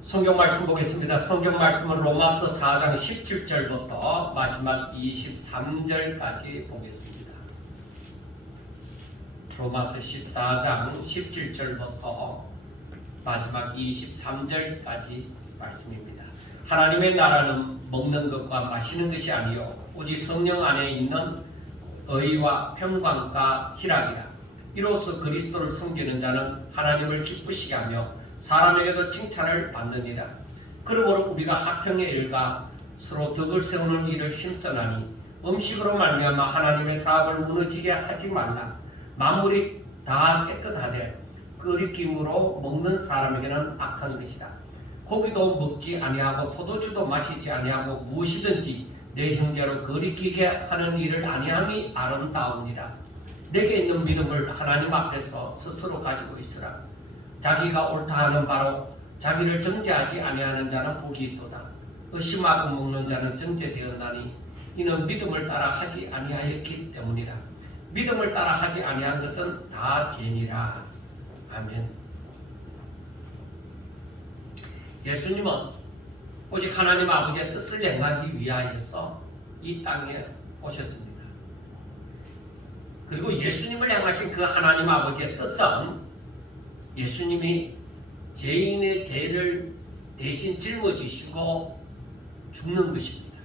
성경 말씀 보겠습니다. 성경 말씀은 로마서 4장 17절부터 마지막 23절까지 보겠습니다. 로마서 14장 17절부터 마지막 23절까지 말씀입니다. 하나님의 나라는 먹는 것과 마시는 것이 아니요 오직 성령 안에 있는 의와 평강과 희락이라. 이로써 그리스도를 섬기는 자는 하나님을 기쁘시게 하며 사람에게도 칭찬을 받느니라. 그러므로 우리가 화평의 일과 서로 덕을 세우는 일을 힘쓰나니 음식으로 말미암아 하나님의 사업을 무너지게 하지 말라. 만물이 다 깨끗하되 끓이김으로 먹는 사람에게는 악한 것이다. 고기도 먹지 아니하고 포도주도 마시지 아니하고 무엇이든지 내 형제로 거리끼게 하는 일을 아니함이 아름다우니라. 내게 있는 믿음을 하나님 앞에서 스스로 가지고 있으라. 자기가 옳다 하는 바로 자기를 정죄하지 아니하는 자는 복이 있도다. 의심하고 먹는 자는 정죄되었나니 이는 믿음을 따라 하지 아니하였기 때문이라. 믿음을 따라 하지 아니한 것은 다 죄니라. 아멘. 예수님은 오직 하나님 아버지의 뜻을 행하기 위하여서 이 땅에 오셨습니다. 그리고 예수님을 향하신 그 하나님 아버지의 뜻은 예수님이 죄인의 죄를 대신 짊어지시고 죽는 것입니다.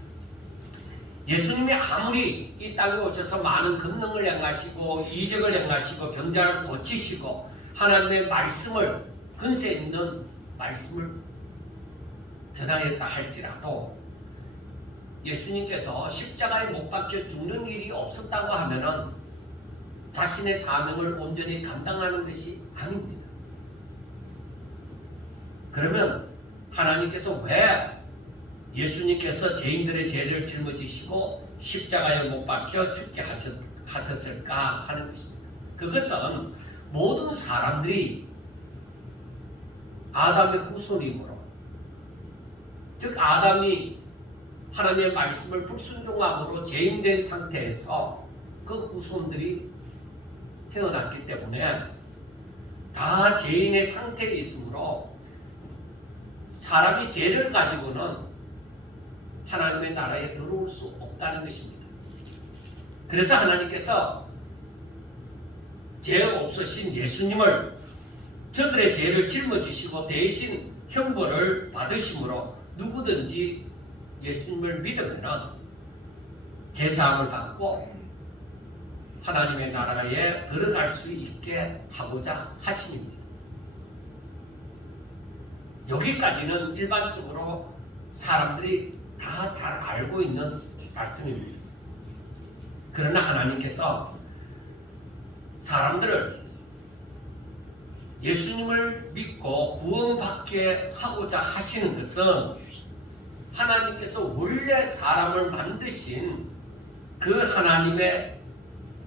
예수님이 아무리 이 땅에 오셔서 많은 권능을 행하시고 이적을 행하시고 병자를 고치시고 하나님의 말씀을 근세 있는 말씀을 전하였다 할지라도 예수님께서 십자가에 못 박혀 죽는 일이 없었다고 하면은 자신의 사명을 온전히 감당하는 것이 아닙니다. 그러면 하나님께서 왜 예수님께서 죄인들의 죄를 짊어지시고 십자가에 못 박혀 죽게 하셨을까 하는 것입니다. 그것은 모든 사람들이 아담의 후손이므로, 즉 아담이 하나님의 말씀을 불순종함으로 죄인된 상태에서 그 후손들이 태어났기 때문에 다 죄인의 상태에 있으므로 사람이 죄를 가지고는 하나님의 나라에 들어올 수 없다는 것입니다. 그래서 하나님께서 죄 없으신 예수님을 저들의 죄를 짊어지시고 대신 형벌을 받으심으로 누구든지 예수님을 믿으면 제사함을 받고 하나님의 나라에 들어갈 수 있게 하고자 하심입니다. 여기까지는 일반적으로 사람들이 다 잘 알고 있는 말씀입니다. 그러나 하나님께서 사람들을 예수님을 믿고 구원받게 하고자 하시는 것은 하나님께서 원래 사람을 만드신 그 하나님의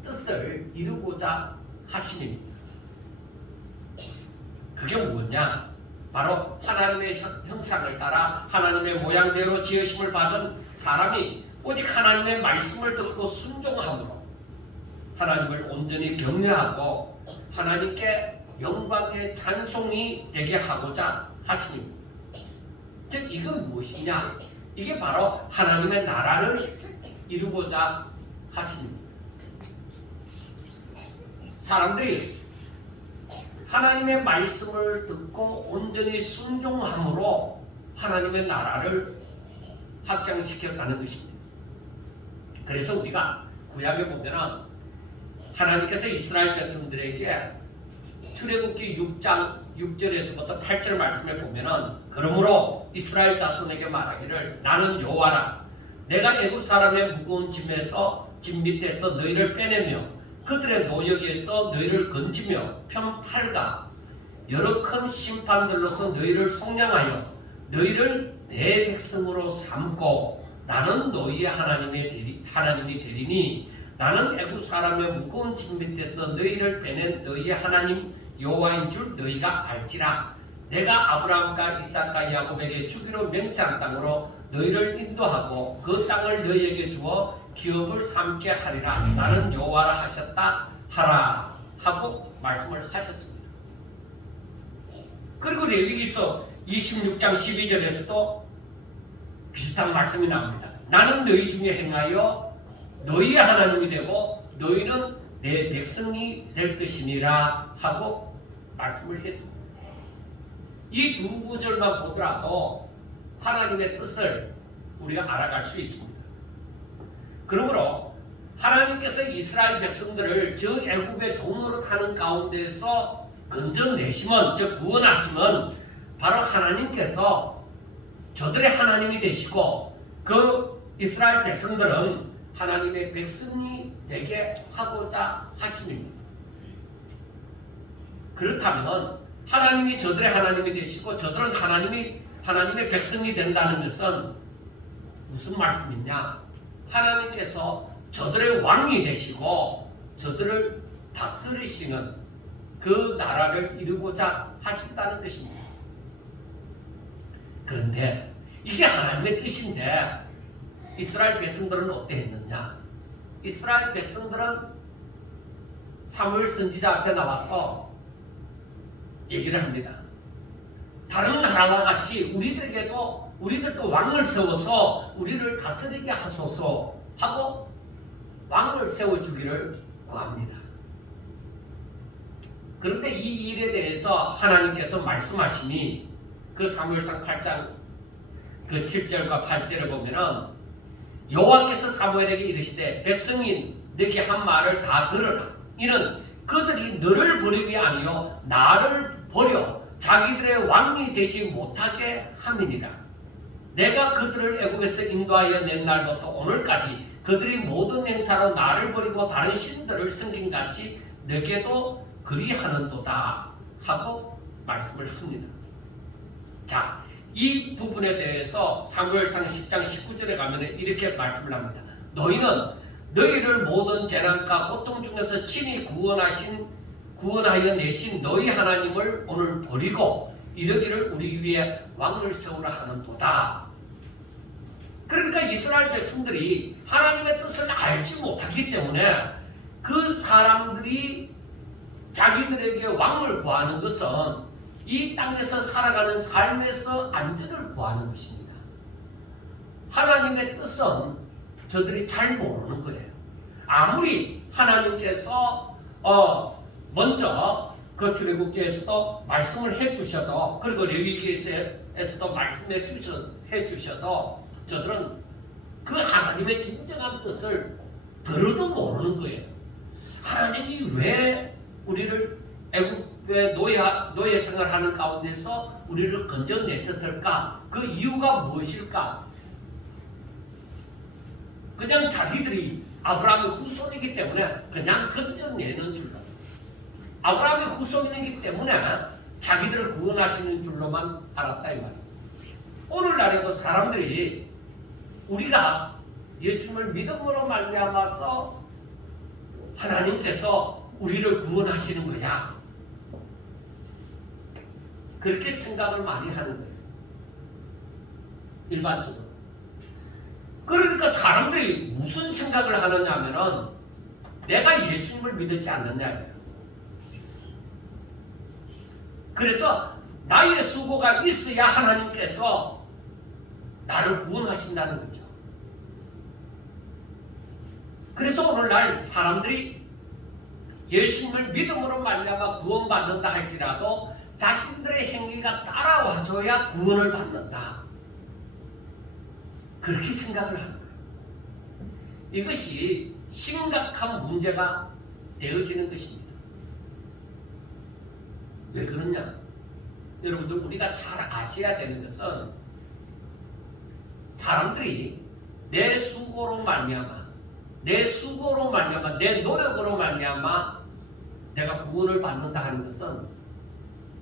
뜻을 이루고자 하심입니다. 그게 뭐냐? 바로 하나님의 형상을 따라 하나님의 모양대로 지으심을 받은 사람이 오직 하나님의 말씀을 듣고 순종함으로 하나님을 온전히 경외하고 하나님께 영광의 찬송이 되게 하고자 하십니다. 즉 이건 무엇이냐? 이게 바로 하나님의 나라를 이루고자 하십니다. 사람들이 하나님의 말씀을 듣고 온전히 순종함으로 하나님의 나라를 확장시켰다는 것입니다. 그래서 우리가 구약에 보면 하나님께서 이스라엘 백성들에게 출애굽기 6장 6절에서부터 8절 말씀에 보면 그러므로 이스라엘 자손에게 말하기를 나는 여호와라. 내가 애굽 사람의 무거운 짐 밑에서 너희를 빼내며 그들의 노역에서 너희를 건지며 편팔가 여러 큰 심판들로서 너희를 속량하여 너희를 내 백성으로 삼고 나는 너희의 하나님이 되리니 나는 애굽 사람의 무거운 짐 밑에서 너희를 빼낸 너희의 하나님 여호와인 줄 너희가 알지라. 내가 아브라함과 이삭과 야곱에게 주기로 맹세한 땅으로 너희를 인도하고 그 땅을 너희에게 주어 기업을 삼게 하리라. 나는 여호와라 하셨다 하라 하고 말씀을 하셨습니다. 그리고 레위기서 26장 12절에서도 비슷한 말씀이 나옵니다. 나는 너희 중에 행하여 너희의 하나님이 되고 너희는 내 백성이 될 것이니라 하고 말씀을 했습니다. 이 두 구절만 보더라도 하나님의 뜻을 우리가 알아갈 수 있습니다. 그러므로 하나님께서 이스라엘 백성들을 저 애굽의 종으로 타는 가운데서 건져내심은, 즉 구원하심은 바로 하나님께서 저들의 하나님이 되시고 그 이스라엘 백성들은 하나님의 백성이 되게 하고자 하심입니다. 그렇다면 하나님이 저들의 하나님이 되시고 저들은 하나님의 백성이 된다는 것은 무슨 말씀이냐? 하나님께서 저들의 왕이 되시고 저들을 다스리시는 그 나라를 이루고자 하신다는 것입니다. 그런데 이게 하나님의 뜻인데 이스라엘 백성들은 어땠느냐? 이스라엘 백성들은 사무엘 선지자 앞에 나와서 얘기를 합니다. 다른 나라와 같이 우리들도 왕을 세워서 우리를 다스리게 하소서 하고 왕을 세워주기를 구합니다. 그런데 이 일에 대해서 하나님께서 말씀하시니 그 사무엘상 8장 그 7절과 8절에 보면은 여호와께서 사무엘에게 이르시되 백성이 내게 한 말을 다 들으라. 이는 그들이 너를 버림이 아니요 나를 버려 자기들의 왕이 되지 못하게 함이니라. 내가 그들을 애굽에서 인도하여 낸 날부터 오늘까지 그들이 모든 행사로 나를 버리고 다른 신들을 섬긴같이 너게도 그리하는도다 하고 말씀을 합니다. 자, 이 부분에 대해서 사무엘상 10장 19절에 가면 이렇게 말씀을 합니다. 너희는 너희를 모든 재난과 고통 중에서 친히 구원하여 내신 너희 하나님을 오늘 버리고 이러기를 우리 위에 왕을 세우라 하는도다. 그러니까 이스라엘 백성들이 하나님의 뜻을 알지 못하기 때문에 그 사람들이 자기들에게 왕을 구하는 것은 이 땅에서 살아가는 삶에서 안전을 구하는 것입니다. 하나님의 뜻은 저들이 잘 모르는 거예요. 아무리 하나님께서 먼저 그 출애굽기에서도 말씀을 해주셔도 그리고 레위기에서도 말씀해 주셔도 저들은 그 하나님의 진정한 뜻을 들어도 모르는 거예요. 하나님이 왜 우리를 애굽의 노예 생활하는 가운데서 우리를 건져내셨을까? 그 이유가 무엇일까? 그냥 자기들이 아브라함의 후손이기 때문에 그냥 건져내는 줄로, 아브라함의 후손이기 때문에 자기들을 구원하시는 줄로만 알았다 이 말이에요. 오늘날에도 사람들이 우리가 예수님을 믿음으로 말미암아서 하나님께서 우리를 구원하시는 거야, 그렇게 생각을 많이 하는 거예요. 일반적으로. 그러니까 사람들이 무슨 생각을 하느냐 하면은 내가 예수님을 믿지 않느냐예요. 그래서 나의 수고가 있어야 하나님께서 나를 구원하신다는 거죠. 그래서 오늘날 사람들이 예수님을 믿음으로 말미암아 구원받는다 할지라도 자신들의 행위가 따라와줘야 구원을 받는다, 그렇게 생각을 하는 거예요. 이것이 심각한 문제가 되어지는 것입니다. 왜 그러냐? 여러분들 우리가 잘 아셔야 되는 것은 사람들이 내 수고로 말미암아, 내 노력으로 말미암아 내가 구원을 받는다 하는 것은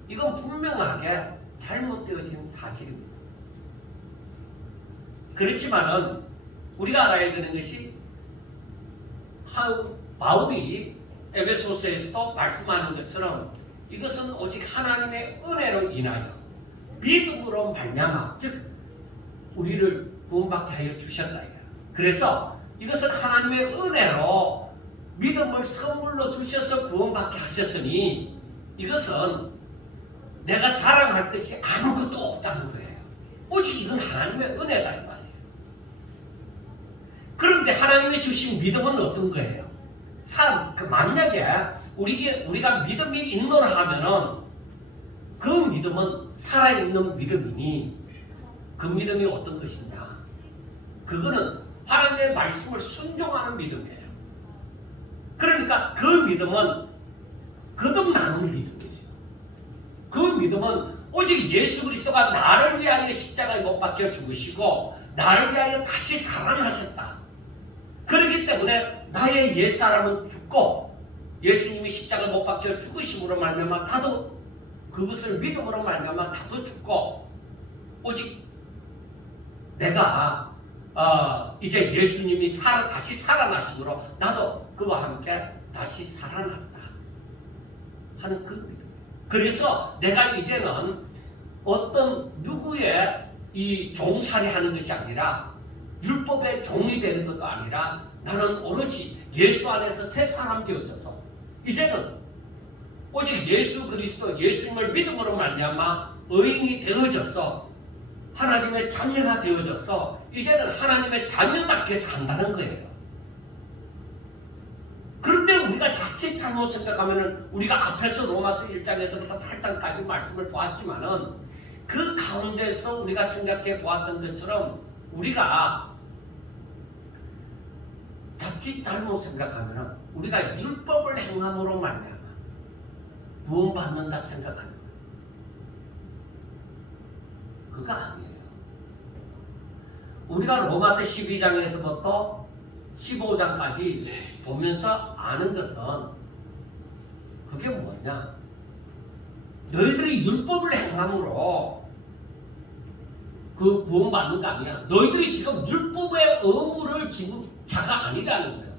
이건 분명하게 잘못되어진 사실입니다. 그렇지만은 우리가 알아야 되는 것이 바울이 에베소서에서 말씀하는 것처럼 이것은 오직 하나님의 은혜로 인하여 믿음으로 말미암아, 즉 우리를 구원받게 하여 주셨다. 그래서 이것은 하나님의 은혜로 믿음을 선물로 주셔서 구원받게 하셨으니 이것은 내가 자랑할 것이 아무것도 없다는 거예요. 오직 이건 하나님의 은혜다 이 말이에요. 그런데 하나님이 주신 믿음은 어떤 거예요? 만약에 우리가 믿음이 있노라 하면은 그 믿음은 살아있는 믿음이니 그 믿음이 어떤 것이냐? 그거는 하나님의 말씀을 순종하는 믿음이에요. 그러니까 그 믿음은 거듭나는 믿음이에요. 그 믿음은 오직 예수 그리스도가 나를 위하여 십자가에 못 박혀 죽으시고 나를 위하여 다시 살아나셨다. 그렇기 때문에 나의 옛사람은 죽고 예수님이 십자가에 못 박혀 죽으심으로 말미암아 나도 그것을 믿음으로 말미암아 나도 죽고 오직 내가 이제 예수님이 다시 살아나심으로 나도 그와 함께 다시 살아났다 하는 그 믿음. 그래서 내가 이제는 어떤 누구의 이 종살이하는 것이 아니라 율법의 종이 되는 것도 아니라 나는 오로지 예수 안에서 새 사람 되어져서 이제는 오직 예수 그리스도 예수님을 믿음으로 말미암아 의인이 되어져서 하나님의 자녀가 되어져서 이제는 하나님의 자녀답게 산다는 거예요. 그런데 우리가 자칫 잘못 생각하면은 우리가 앞에서 로마서 1장에서부터 8장까지 말씀을 보았지만은 그 가운데서 우리가 생각해 보았던 것처럼 우리가 자칫 잘못 생각하면은 우리가 율법을 행함으로 말미암아 구원받는다 생각하는 거예요. 그거 아니에요. 우리가 로마서 12장에서부터 15장까지 보면서 아는 것은 그게 뭐냐? 너희들이 율법을 행함으로 그 구원받는 거 아니야. 너희들이 지금 율법의 의무를 지금 자가 아니라는 거예요.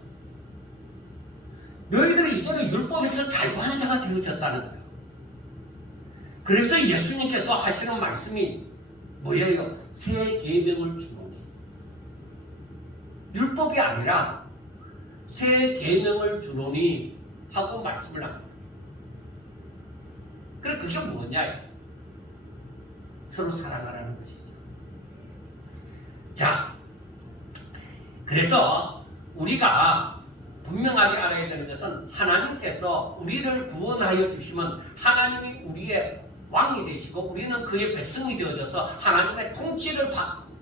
너희들이 이제는 율법에서 자유한 자가 되어졌다는 거예요. 그래서 예수님께서 하시는 말씀이 뭐예요? 새 계명을 주노니. 율법이 아니라 새 계명을 주노니 하고 말씀을 합니다. 그래 그게 뭐냐? 서로 사랑하라는 것이죠. 자, 그래서 우리가 분명하게 알아야 되는 것은 하나님께서 우리를 구원하여 주시면 하나님이 우리의 왕이 되시고 우리는 그의 백성이 되어져서 하나님의 통치를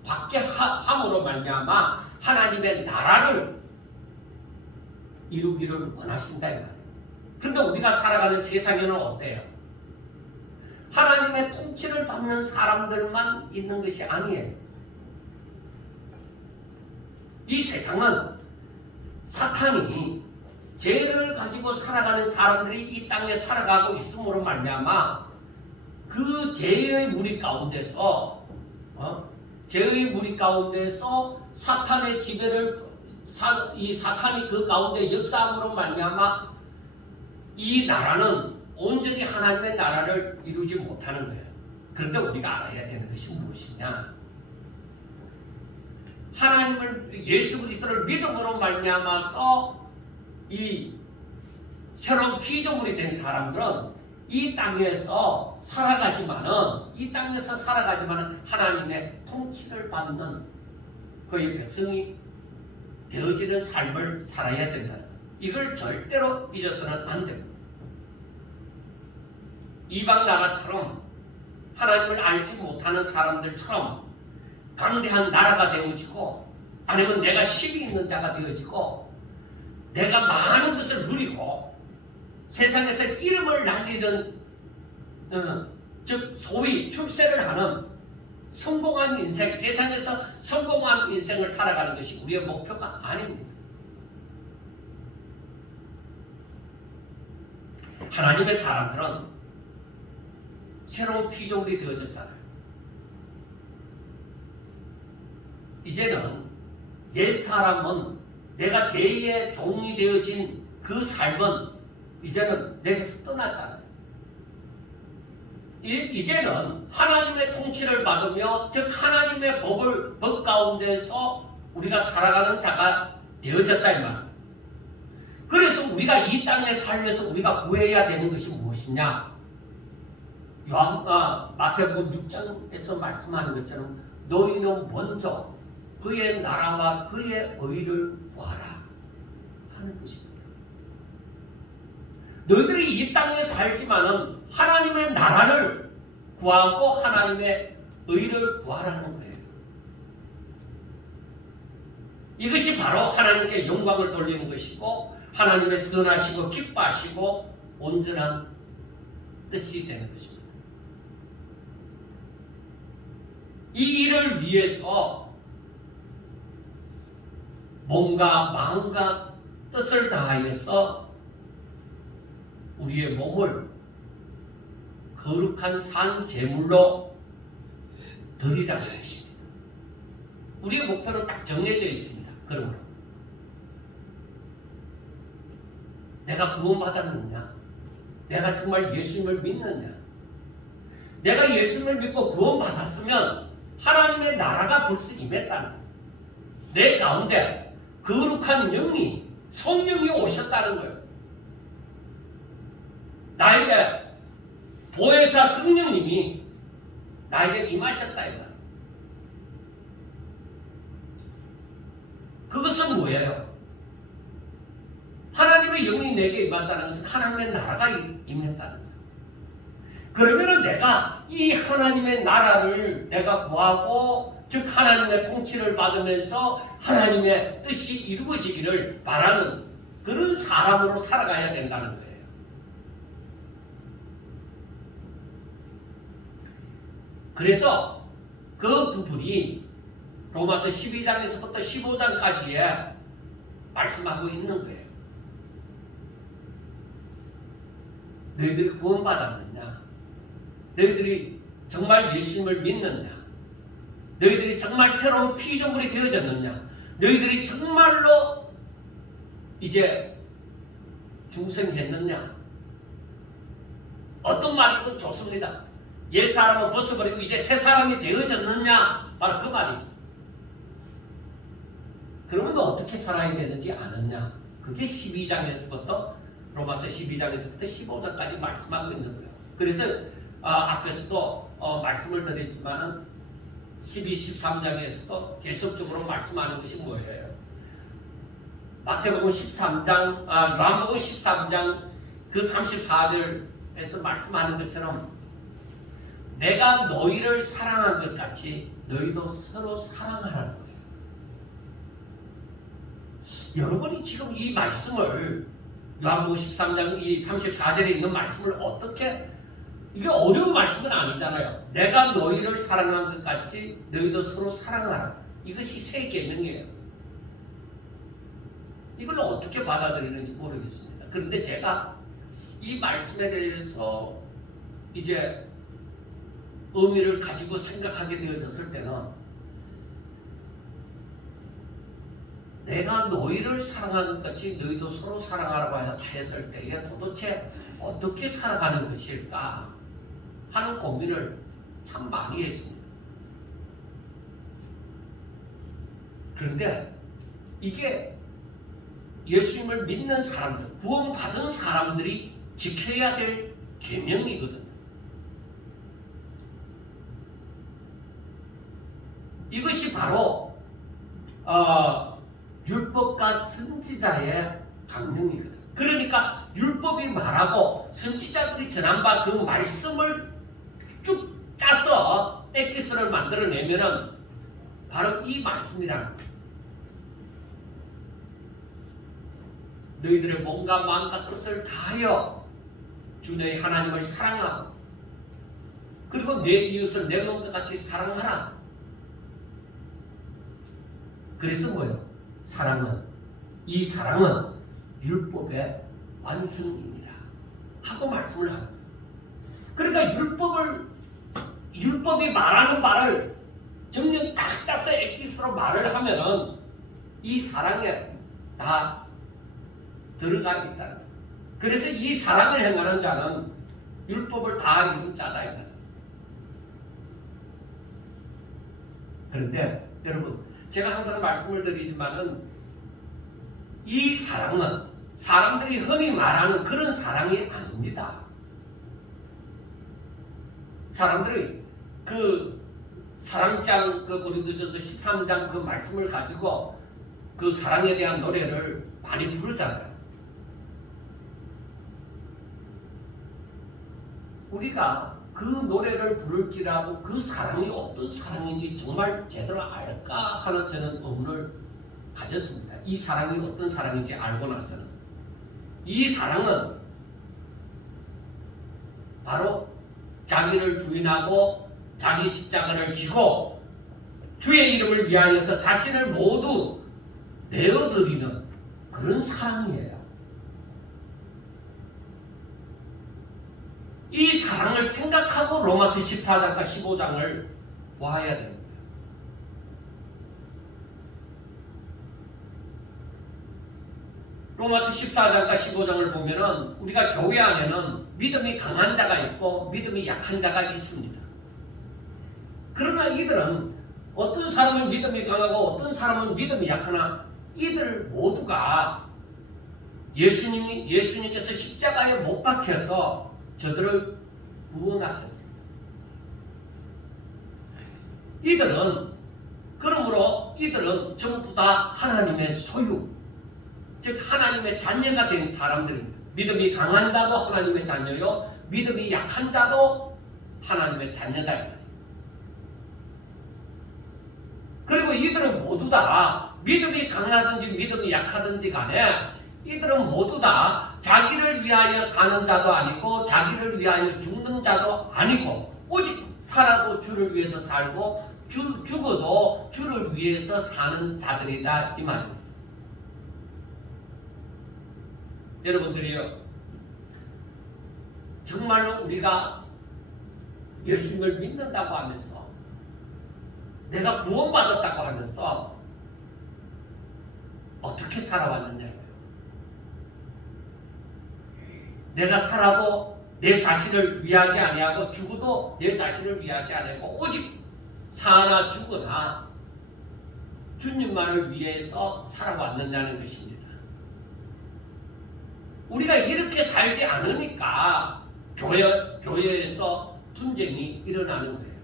받게 함으로 말미암아 하나님의 나라를 이루기를 원하신다 이 말이에요. 그런데 우리가 살아가는 세상에는 어때요? 하나님의 통치를 받는 사람들만 있는 것이 아니에요. 이 세상은 사탄이 죄를 가지고 살아가는 사람들이 이 땅에 살아가고 있음으로 말미암아 그 죄의 무리 가운데서 죄의 무리 가운데서 사탄의 지배를 이 사탄이 그 가운데 역사함으로 말미암아 이 나라는 온전히 하나님의 나라를 이루지 못하는 거예요. 그런데 우리가 알아야 되는 것이 무엇이냐? 하나님을 예수 그리스도를 믿음으로 말미암아서 이 새로운 피조물이 된 사람들은 이 땅에서 살아가지만은 하나님의 통치를 받는 그의 백성이 되어지는 삶을 살아야 된다. 이걸 절대로 잊어서는 안 됩니다. 이방 나라처럼 하나님을 알지 못하는 사람들처럼 강대한 나라가 되어지고 아니면 내가 힘이 있는 자가 되어지고 내가 많은 것을 누리고 세상에서 이름을 날리는 즉 소위 출세를 하는 성공한 인생, 세상에서 성공한 인생을 살아가는 것이 우리의 목표가 아닙니다. 하나님의 사람들은 새로운 피조물이 되어졌잖아요. 이제는 옛사람은 내가 죄의 종이 되어진 그 삶은 이제는 내게서 떠났잖아요. 이제는 하나님의 통치를 받으며 즉 하나님의 법 가운데서 우리가 살아가는 자가 되어졌다 이 말입니다. 그래서 우리가 이 땅에 살면서 우리가 구해야 되는 것이 무엇이냐? 마태복음 6장에서 말씀하는 것처럼 너희는 먼저 그의 나라와 그의 의를 구하라 하는 것입니다. 너희들이 이 땅에 살지만은 하나님의 나라를 구하고 하나님의 의를 구하라는 거예요. 이것이 바로 하나님께 영광을 돌리는 것이고 하나님의 선하시고 기뻐하시고 온전한 뜻이 되는 것입니다. 이 일을 위해서 몸과 마음과 뜻을 다하여서 우리의 몸을 거룩한 산 제물로 드리라는 것입니다. 우리의 목표는 딱 정해져 있습니다. 그러므로 내가 구원받았느냐? 내가 정말 예수님을 믿느냐? 내가 예수님을 믿고 구원받았으면 하나님의 나라가 벌써 임했다는 거예요. 내 가운데 거룩한 영이 성령이 오셨다는 거예요. 나에게 보혜사 성령님이 나에게 임하셨다 이거야. 그것은 뭐예요? 하나님의 영이 내게 임한다는 것은 하나님의 나라가 임했다는 거예요. 그러면은 내가 이 하나님의 나라를 내가 구하고 즉 하나님의 통치를 받으면서 하나님의 뜻이 이루어지기를 바라는 그런 사람으로 살아가야 된다는 거예요. 그래서 그 부분이 로마서 12장에서부터 15장까지에 말씀하고 있는 거예요. 너희들이 구원받았느냐? 너희들이 정말 예수님을 믿느냐? 너희들이 정말 새로운 피조물이 되어졌느냐? 너희들이 정말로 이제 중생했느냐? 어떤 말이든 좋습니다. 옛 사람은 벗어버리고 이제 새 사람이 되어졌느냐? 바로 그 말이죠. 그러면 어떻게 살아야 되는지 아느냐? 그게 12장에서부터 로마서 12장에서부터 15장까지 말씀하고 있는 거예요. 그래서 앞에서도 말씀을 드렸지만은 12, 13장에서도 계속적으로 말씀하는 것이 뭐예요? 마태복음 13장, 요한복음 13장 그 34절에서 말씀하는 것처럼 내가 너희를 사랑한 것 같이 너희도 서로 사랑하라는 거예요. 여러분이 지금 이 말씀을 요한복음 13장 이 34절에 있는 말씀을 어떻게 이게 어려운 말씀은 아니잖아요. 내가 너희를 사랑한 것 같이 너희도 서로 사랑하라. 이것이 새 계명이에요. 이걸 어떻게 받아들이는지 모르겠습니다. 그런데 제가 이 말씀에 대해서 이제 의미를 가지고 생각하게 되어졌을 때는 내가 너희를 사랑하는 것 같이 너희도 서로 사랑하라고 했을 때에 도대체 어떻게 살아가는 것일까 하는 고민을 참 많이 했습니다. 그런데 이게 예수님을 믿는 사람들, 구원받은 사람들이 지켜야 될 계명이거든요. 이것이 바로 율법과 선지자의 강령이거든요. 그러니까 율법이 말하고 선지자들이 전한 바 그 말씀을 쭉 짜서 엑기스를 만들어내면은 바로 이 말씀이라는 거예요. 너희들의 몸과 마음과 뜻을 다하여 주 너희 하나님을 사랑하고 그리고 내 이웃을 내 몸과 같이 사랑하라. 그래서 뭐예요? 이 사랑은 율법의 완성입니다. 하고 말씀을 하는 거예요. 그러니까 율법이 말하는 말을 정녕 딱 짜서 엑기스로 말을 하면은 이 사랑에 다 들어가 있다는 거예요. 그래서 이 사랑을 행하는 자는 율법을 다 이룬 자다. 그런데 여러분 제가 항상 말씀을 드리지만은 이 사랑은 사람들이 흔히 말하는 그런 사랑이 아닙니다. 사람들이 그 사랑장 그 고린도전서 13장 그 말씀을 가지고 그 사랑에 대한 노래를 많이 부르잖아요. 우리가 그 노래를 부를지라도 그 사랑이 어떤 사랑인지 정말 제대로 알까 하는 저는 의문을 가졌습니다. 이 사랑이 어떤 사랑인지 알고 나서는 이 사랑은 바로 자기를 부인하고 자기 십자가를 지고 주의 이름을 위하여서 자신을 모두 내어드리는 그런 사랑이에요. 이 사랑을 생각하고 로마서 14장과 15장을 보아야 됩니다. 로마서 14장과 15장을 보면은 우리가 교회 안에는 믿음이 강한 자가 있고 믿음이 약한 자가 있습니다. 그러나 이들은 어떤 사람은 믿음이 강하고 어떤 사람은 믿음이 약하나 이들 모두가 예수님께서 십자가에 못 박혀서 저들을 구원하셨습니다. 그러므로 이들은 전부 다 하나님의 소유, 즉 하나님의 자녀가 된 사람들입니다. 믿음이 강한 자도 하나님의 자녀요, 믿음이 약한 자도 하나님의 자녀다. 그리고 이들은 모두 다 믿음이 강하든지 믿음이 약하든지 간에 이들은 모두 다 자기를 위하여 사는 자도 아니고 자기를 위하여 죽는 자도 아니고 오직 살아도 주를 위해서 살고 죽어도 주를 위해서 사는 자들이다 이 말입니다. 여러분들이요, 정말로 우리가 예수님을 믿는다고 하면서 내가 구원받았다고 하면서 어떻게 살아왔느냐고요. 내가 살아도 내 자신을 위하지 아니하고 죽어도 내 자신을 위하지 아니하고 오직 사나 죽으나 주님만을 위해서 살아왔느냐는 것입니다. 우리가 이렇게 살지 않으니까 교회에서 분쟁이 일어나는 거예요.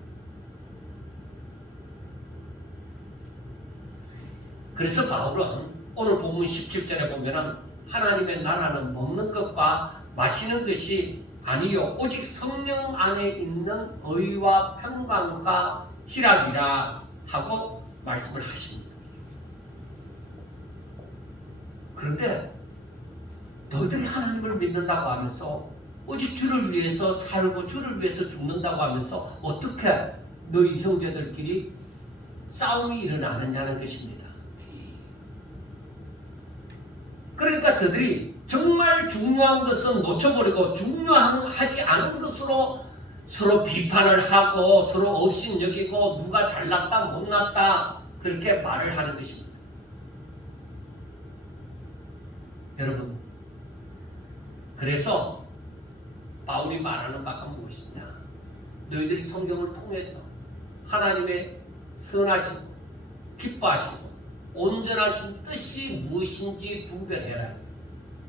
그래서 바울은 오늘 본문 17절에 보면은 하나님의 나라는 먹는 것과 마시는 것이 아니요 오직 성령 안에 있는 의와 평강과 희락이라 하고 말씀을 하십니다. 그런데 너희들이 하나님을 믿는다고 하면서 오직 주를 위해서 살고 주를 위해서 죽는다고 하면서 어떻게 너희 형제들끼리 싸움이 일어나느냐는 것입니다. 그러니까 저들이 정말 중요한 것은 놓쳐버리고 중요하지 않은 것으로 서로 비판을 하고 서로 업신여기고 누가 잘났다 못났다 그렇게 말을 하는 것입니다. 여러분, 그래서 바울이 말하는 바가 무엇이냐? 너희들이 성경을 통해서 하나님의 선하시고 기뻐하시고 온전하신 뜻이 무엇인지 분별해라.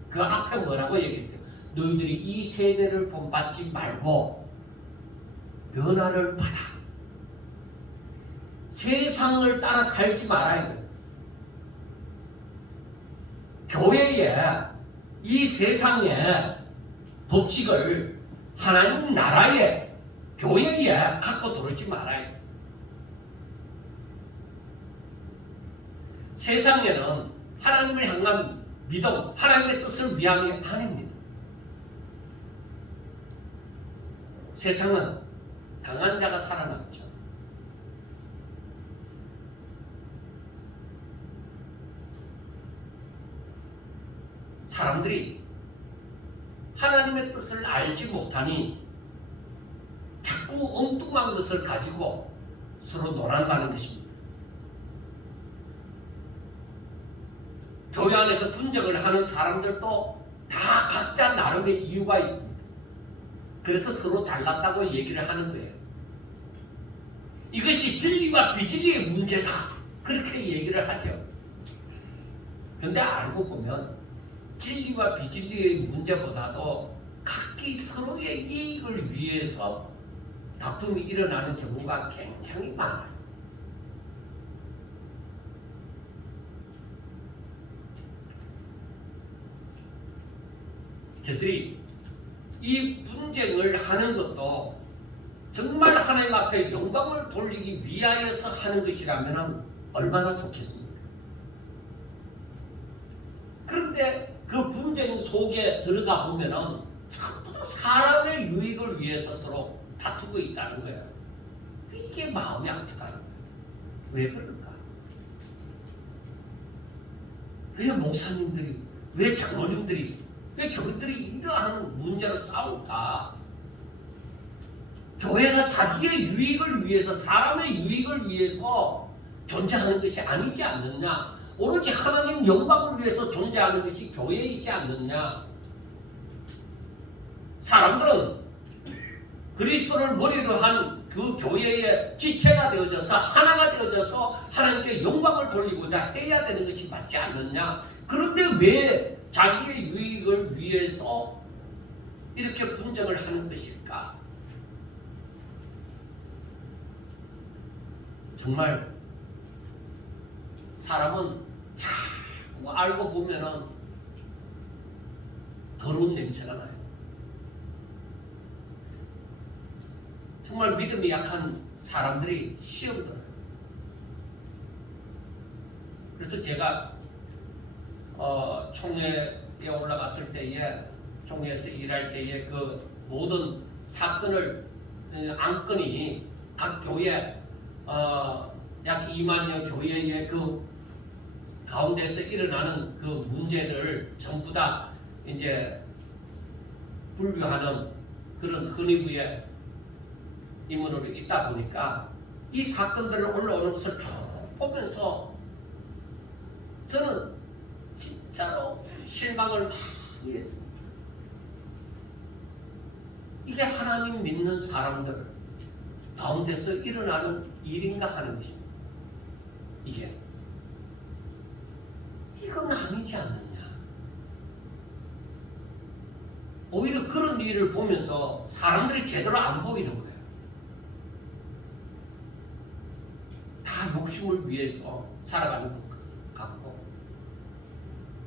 그 앞에 뭐라고 얘기했어요? 너희들이 이 세대를 본받지 말고 변화를 받아. 세상을 따라 살지 말아야 돼요. 교회에 이 세상의 법칙을 하나님 나라에 교회에 갖고 들어오지 말아야 돼요. 세상에는 하나님을 향한 믿음, 하나님의 뜻을 위함이 아닙니다. 세상은 강한 자가 살아남죠. 사람들이 하나님의 뜻을 알지 못하니 자꾸 엉뚱한 것을 가지고 서로 놀한다는 것입니다. 교회 안에서 분쟁을 하는 사람들도 다 각자 나름의 이유가 있습니다. 그래서 서로 잘났다고 얘기를 하는 거예요. 이것이 진리와 비진리의 문제다. 그렇게 얘기를 하죠. 그런데 알고 보면 진리와 비진리의 문제보다도 각기 서로의 이익을 위해서 다툼이 일어나는 경우가 굉장히 많아요. 저들이 이 분쟁을 하는 것도 정말 하나님 앞에 영광을 돌리기 위하여서 하는 것이라면 얼마나 좋겠습니까? 그런데 그 분쟁 속에 들어가 보면은 전부 다 사람의 유익을 위해서 서로 다투고 있다는 거예요. 이게 마음이 아프다는 거예요. 왜 그럴까? 왜 목사님들이, 왜 장로님들이, 왜 교회들이 이러한 문제로 싸울까? 교회가 자기의 유익을 위해서, 사람의 유익을 위해서 존재하는 것이 아니지 않느냐? 오로지 하나님 영광을 위해서 존재하는 것이 교회이지 않느냐? 사람들은 그리스도를 머리로 한 그 교회의 지체가 되어져서 하나가 되어져서 하나님께 영광을 돌리고자 해야 되는 것이 맞지 않느냐? 그런데 왜 자기의 유익을 위해서 이렇게 분쟁을 하는 것일까? 정말 사람은 자꾸 알고 보면은 더러운 냄새가 나요. 정말 믿음이 약한 사람들이 시험 들어요. 그래서 제가 총회에 올라갔을 때에, 총회에서 일할 때에 그 모든 사건을 안건이 각 교회 약 2만여 교회의 그 가운데서 일어나는 그 문제를 전부 다 이제 분류하는 그런 헌의부의 임원으로 있다 보니까 이 사건들을 올라오는 것을 쭉 보면서 저는 진짜로 실망을 많이 했습니다. 이게 하나님 믿는 사람들 가운데서 일어나는 일인가 하는 것입니다. 이건 아니지 않느냐. 오히려 그런 일을 보면서 사람들이 제대로 안 보이는 거예요. 다 욕심을 위해서 살아가는 것 같고,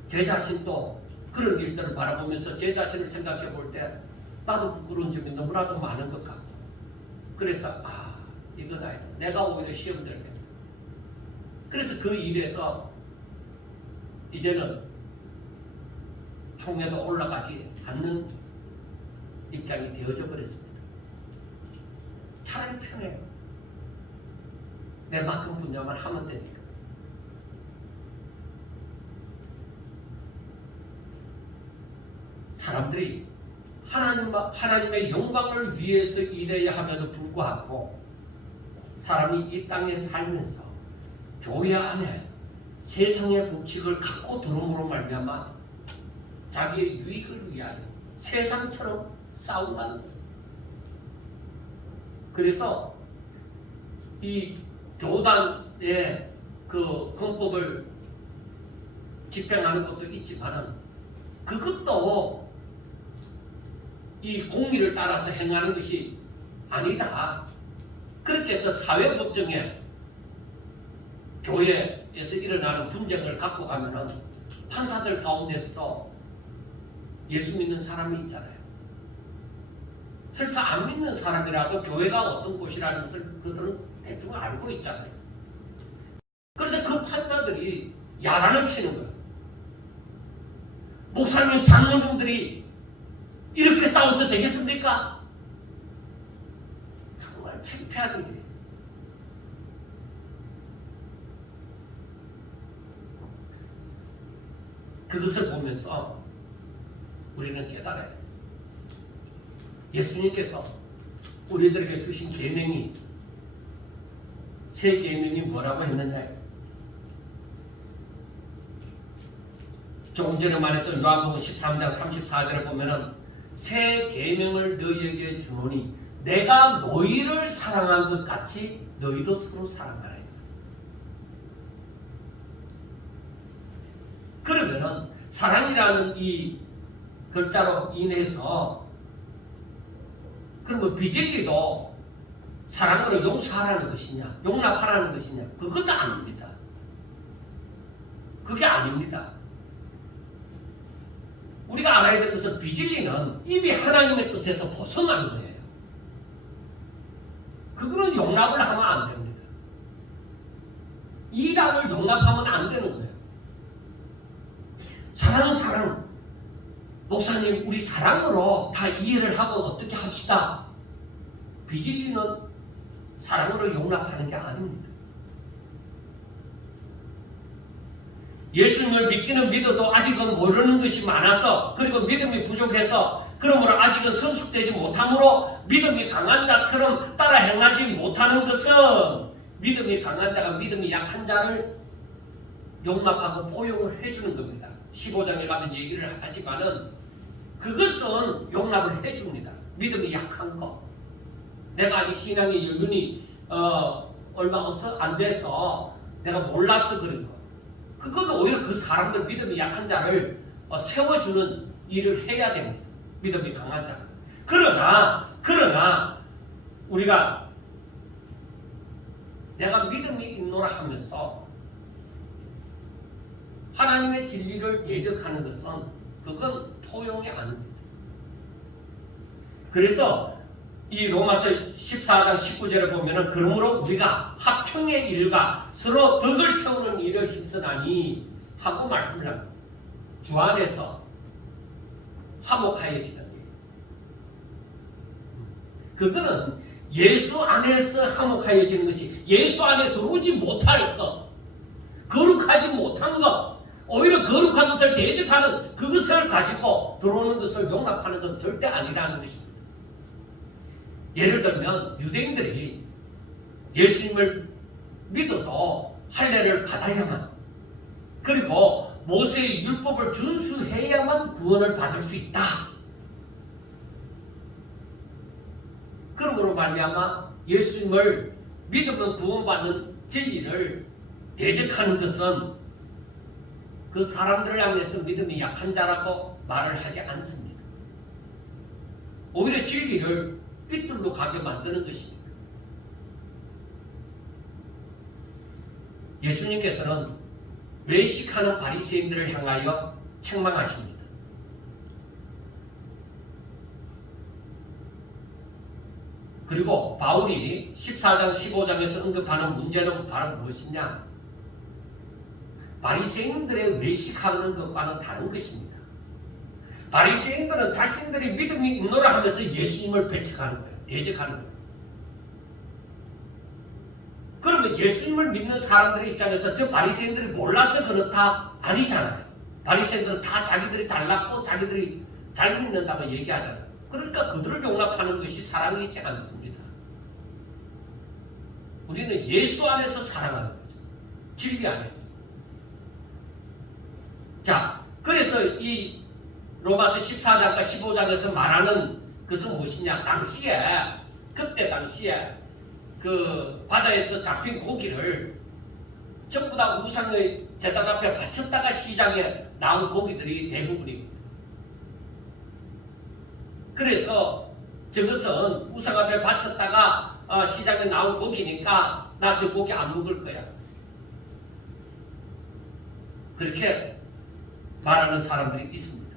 제 자신도 그런 일들을 바라보면서 제 자신을 생각해 볼 때 나도 부끄러운 점이 너무나도 많은 것 같고, 그래서 이건 아니다. 내가 오히려 시험 들겠다. 그래서 그 일에서 이제는 총회도 올라가지 않는 입장이 되어져 버렸습니다. 차라리 편해요. 내 만큼 분야만 하면 되니까. 사람들이 하나님의 영광을 위해서 일해야 함에도 불구하고 사람이 이 땅에 살면서 교회 안에 세상의 법칙을 갖고 들어옴으로 말미암아 자기의 유익을 위하여 세상처럼 싸운다는 거예요. 그래서 이 교단의 그 헌법을 집행하는 것도 있지만은 그것도 이 공의를 따라서 행하는 것이 아니다. 그렇게 해서 사회법정에 교회에서 일어나는 분쟁을 갖고 가면은 판사들 가운데서도 예수 믿는 사람이 있잖아요. 설사 안 믿는 사람이라도 교회가 어떤 곳이라는 것을 그들은 대충 알고 있잖아요. 그래서 그 판사들이 야단을 치는 거예요. 목사님, 장로님들이 이렇게 싸워서 되겠습니까? 정말 창피한 일이에요. 그것을 보면서 우리는 깨달아야 돼요. 예수님께서 우리들에게 주신 계명이, 새 계명이 뭐라고 했느냐? 조금 전에 말했던 요한복음 13장 34절에 보면은 새 계명을 너희에게 주노니 내가 너희를 사랑한 것 같이 너희도 서로 사랑하라. 그러면은 사랑이라는 이 글자로 인해서 그러면 비젤리도 사랑으로 용서하라는 것이냐, 용납하라는 것이냐, 그것도 아닙니다. 그게 아닙니다. 우리가 알아야 되는 것은 비진리는 이미 하나님의 뜻에서 벗어난 거예요. 그거는 용납을 하면 안 됩니다. 이단을 용납하면 안 되는 거예요. 사랑. 목사님, 우리 사랑으로 다 이해를 하고 어떻게 합시다. 비진리는 사랑으로 용납하는 게 아닙니다. 예수님을 믿기는 믿어도 아직은 모르는 것이 많아서, 그리고 믿음이 부족해서, 그러므로 아직은 성숙되지 못하므로 믿음이 강한 자처럼 따라 행하지 못하는 것은, 믿음이 강한 자가 믿음이 약한 자를 용납하고 포용을 해주는 겁니다. 15장에 가면 얘기를 하지만은 그것은 용납을 해줍니다. 믿음이 약한 거. 내가 아직 신앙의 연륜이 얼마 안 돼서 내가 몰라서 그런 거. 그건 오히려 그 사람들, 믿음이 약한 자를 세워주는 일을 해야 됩니다. 믿음이 강한 자. 그러나 우리가 내가 믿음이 있노라 하면서 하나님의 진리를 대적하는 것은 그건 포용이 아닙니다. 그래서 이 로마서 14장 19절에 보면은 그러므로 우리가 화평의 일과 서로 덕을 세우는 일을 힘쓰나니 하고 말씀을 합니다. 주 안에서 화목하여지는 일. 그거는 예수 안에서 화목하여지는 것이, 예수 안에 들어오지 못할 것, 거룩하지 못한 것, 오히려 거룩한 것을 대적하는 그것을 가지고 들어오는 것을 용납하는 건 절대 아니라는 것입니다. 예를 들면 유대인들이 예수님을 믿어도 할례를 받아야만, 그리고 모세의 율법을 준수해야만 구원을 받을 수 있다. 그러므로 말미암아 예수님을 믿으면 구원받는 진리를 대적하는 것은 그 사람들을 향해서 믿음이 약한 자라고 말을 하지 않습니다. 오히려 진리를 삐뚤로 가게 만드는 것입니다. 예수님께서는 외식하는 바리새인들을 향하여 책망하십니다. 그리고 바울이 14장 15장에서 언급하는 문제는 바로 무엇이냐? 바리새인들의 외식하는 것과는 다른 것입니다. 바리새인들은 자신들이 믿음이 있노라 하면서 예수님을 배척하는 거예요. 대적하는 거예요. 그러면 예수님을 믿는 사람들의 입장에서 저 바리새인들이 몰라서 그렇다? 아니잖아요. 바리새인들은 다 자기들이 잘났고 자기들이 잘 믿는다고 얘기하잖아요. 그러니까 그들을 용납하는 것이 사랑이지 않습니다. 우리는 예수 안에서 사랑하는 거죠. 진리 안에서. 자, 그래서 이 로마서 14장과 15장에서 말하는 것은 무엇이냐? 그때 당시에 그 바다에서 잡힌 고기를 전부 다 우상의 제단 앞에 바쳤다가 시장에 나온 고기들이 대부분입니다. 그래서 저것은 우상 앞에 바쳤다가 시장에 나온 고기니까 나 저 고기 안 먹을 거야. 그렇게 말하는 사람들이 있습니다.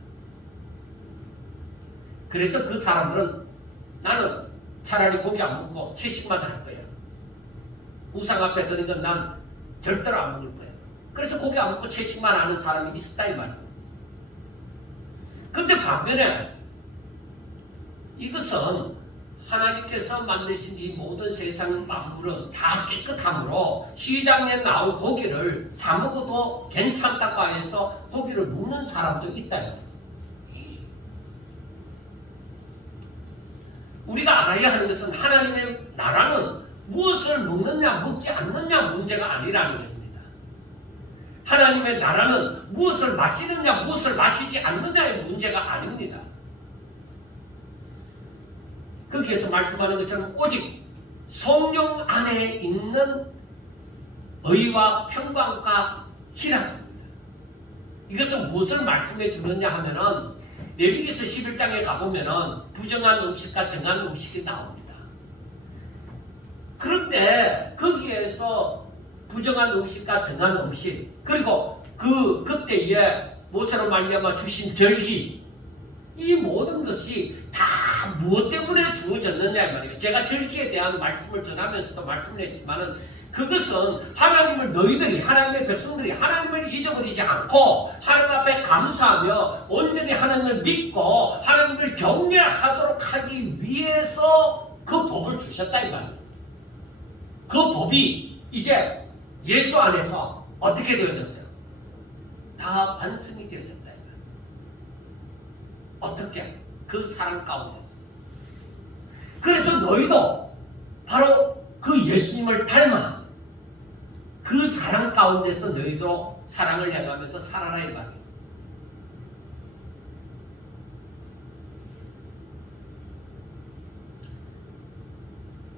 그래서 그 사람들은 나는 차라리 고기 안 먹고 채식만 할 거야. 우상 앞에 드는 건 난 절대로 안 먹을 거야. 그래서 고기 안 먹고 채식만 하는 사람이 있었다 이 말이야. 근데 반면에 이것은 하나님께서 만드신 이 모든 세상 만물은 다 깨끗함으로 시장에 나온 고기를 사 먹어도 괜찮다고 해서 고기를 먹는 사람도 있다. 우리가 알아야 하는 것은 하나님의 나라는 무엇을 먹느냐 먹지 않느냐 문제가 아니라는 것입니다. 하나님의 나라는 무엇을 마시느냐 무엇을 마시지 않느냐의 문제가 아닙니다. 거기에서 말씀하는 것처럼 오직 성령 안에 있는 의와 평강과 희락입니다. 이것은 무엇을 말씀해 주느냐 하면은 레위기서 11장에 가보면은 부정한 음식과 정한 음식이 나옵니다. 그런데 거기에서 부정한 음식과 정한 음식, 그리고 그때에 모세로 말미암아 주신 절기, 이 모든 것이 다 무엇 때문에 주어졌느냐 말이에요. 제가 절기에 대한 말씀을 전하면서도 말씀을 했지만은 그것은 하나님을 너희들이, 하나님의 백성들이 하나님을 잊어버리지 않고 하나님 앞에 감사하며 온전히 하나님을 믿고 하나님을 경외하도록 하기 위해서 그 법을 주셨다 이 말이에요. 그 법이 이제 예수 안에서 어떻게 되어졌어요? 다 완성이 되어졌다 이 말이에요. 어떻게? 그 사랑 가운데서. 그래서 너희도 바로 그 예수님을 닮아 그 사랑 가운데서 너희도 사랑을 행하면서 살아라 이 말이에요.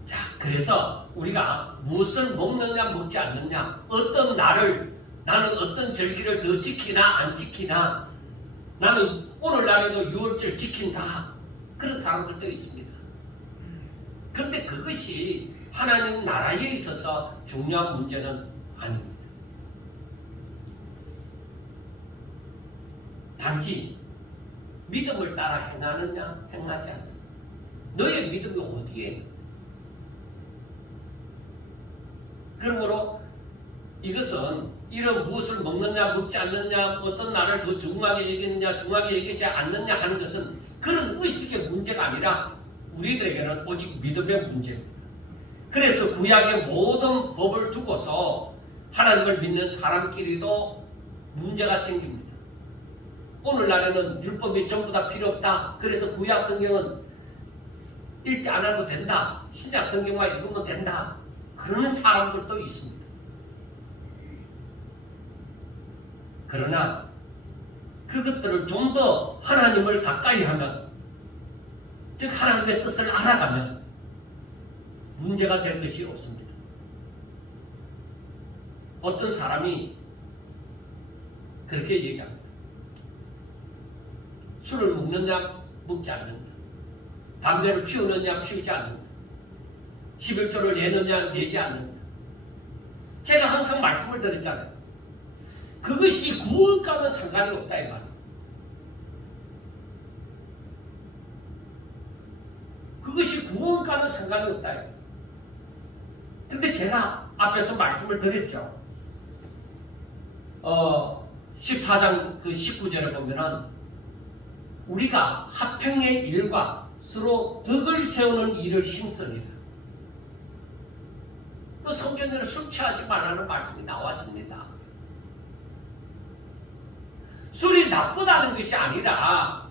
자, 그래서 우리가 무엇을 먹느냐 먹지 않느냐, 어떤 날을, 나는 어떤 절기를 더 지키나 안 지키나, 나는 오늘날에도 6월절 지킨다, 그런 사람들도 있습니다. 그런데 그것이 하나님 나라에 있어서 중요한 문제는 아닙니다. 단지 믿음을 따라 행하느냐 행하지 않느냐, 너의 믿음이 어디에 있느냐. 그러므로 이것은 이런 무엇을 먹느냐 먹지 않느냐, 어떤 날을 더 중하게 여기느냐 중하게 여기지 않느냐 하는 것은 그런 의식의 문제가 아니라 우리들에게는 오직 믿음의 문제입니다. 그래서 구약의 모든 법을 두고서 하나님을 믿는 사람끼리도 문제가 생깁니다. 오늘날에는 율법이 전부 다 필요 없다, 그래서 구약 성경은 읽지 않아도 된다, 신약 성경만 읽으면 된다, 그런 사람들도 있습니다. 그러나 그것들을 좀 더 하나님을 가까이 하면, 즉 하나님의 뜻을 알아가면 문제가 될 것이 없습니다. 어떤 사람이 그렇게 얘기합니다. 술을 먹느냐 먹지 않는다, 담배를 피우느냐 피우지 않는다, 11조를 내느냐 내지 않는다. 제가 항상 말씀을 드렸잖아요. 그것이 구원과는 상관이 없다 이 말이에요. 그것이 구원과는 상관이 없다. 근데 제가 앞에서 말씀을 드렸죠. 14장 그 19절에 보면은 우리가 화평의 일과 서로 덕을 세우는 일을 힘씁니다. 그 성경에는 술 취하지 말라는 말씀이 나와집니다. 술이 나쁘다는 것이 아니라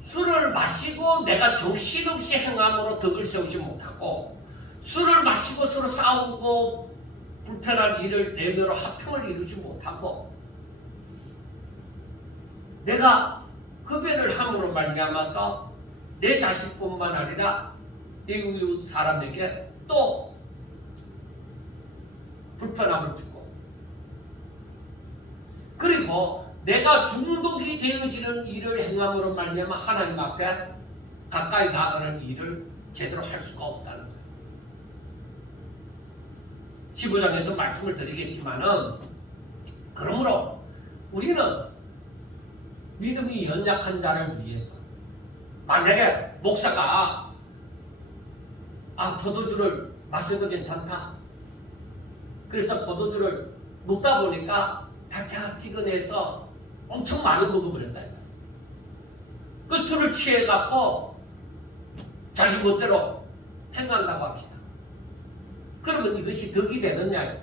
술을 마시고 내가 정신없이 행함으로 덕을 세우지 못하고, 술을 마시고 서로 싸우고 불편한 일을 내면으로 화평을 이루지 못하고, 내가 흡연을 함으로 말미암아서 내 자신뿐만 아니라 내 이웃 사람에게 또 불편함을 주고, 그리고 내가 중독이 되어지는 일을 행함으로 말미암아 하나님 앞에 가까이 나가는 일을 제대로 할 수가 없다는 거예요. 15장에서 말씀을 드리겠지만은, 그러므로 우리는 믿음이 연약한 자를 위해서, 만약에 목사가 포도주를 마셔도 괜찮다, 그래서 포도주를 먹다 보니까 달짝지근해서 엄청 많이 먹어버렸다. 그 술을 취해갖고 자기 멋대로 행한다고 합시다. 그러면 이것이 덕이 되느냐?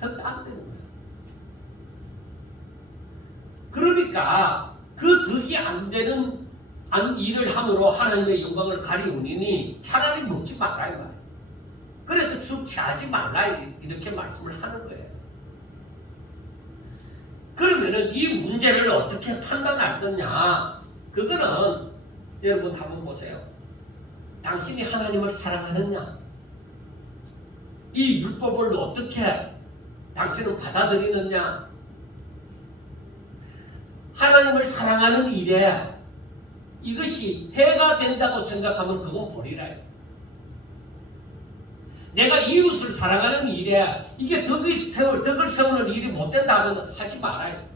덕도 안 되는 거예요. 그러니까 그 덕이 안 되는 일을 함으로 하나님의 영광을 가리우니 차라리 먹지 말라 이 말이에요. 그래서 술 취하지 말라 이렇게 말씀을 하는 거예요. 그러면은 이 문제를 어떻게 판단할 거냐? 그거는 여러분 한번 보세요. 당신이 하나님을 사랑하느냐? 이 율법을 어떻게 당신은 받아들이느냐? 하나님을 사랑하는 일에 이것이 해가 된다고 생각하면 그건 버리라. 내가 이웃을 사랑하는 일에 이게 덕을 세우는 일이 못 된다면 하지 말아요.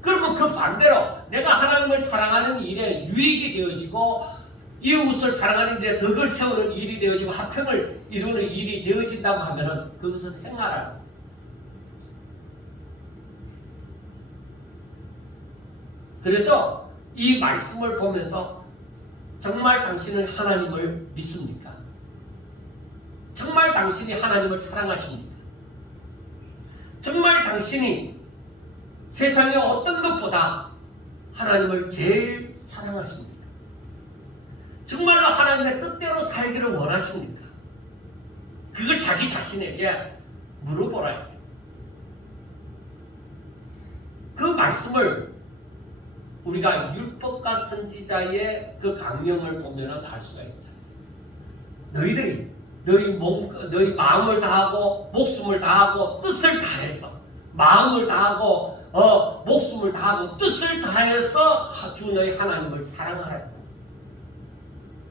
그러면 그 반대로 내가 하나님을 사랑하는 일에 유익이 되어지고 이웃을 사랑하는 일에 덕을 세우는 일이 되어지고 화평을 이루는 일이 되어진다고 하면은 그것은 행하라. 그래서 이 말씀을 보면서 정말 당신은 하나님을 믿습니까? 정말 당신이 하나님을 사랑하십니까? 정말 당신이 세상의 어떤 것보다 하나님을 제일 사랑하십니까? 정말로 하나님의 뜻대로 살기를 원하십니까? 그걸 자기 자신에게 물어보라 해요. 그 말씀을 우리가 율법과 선지자의 그 강령을 보면 알 수가 있잖아요. 너희 마음을 다하고 목숨을 다하고 뜻을 다해서 마음을 다하고 목숨을 다하고 뜻을 다해서 주 너희 하나님을 사랑하라.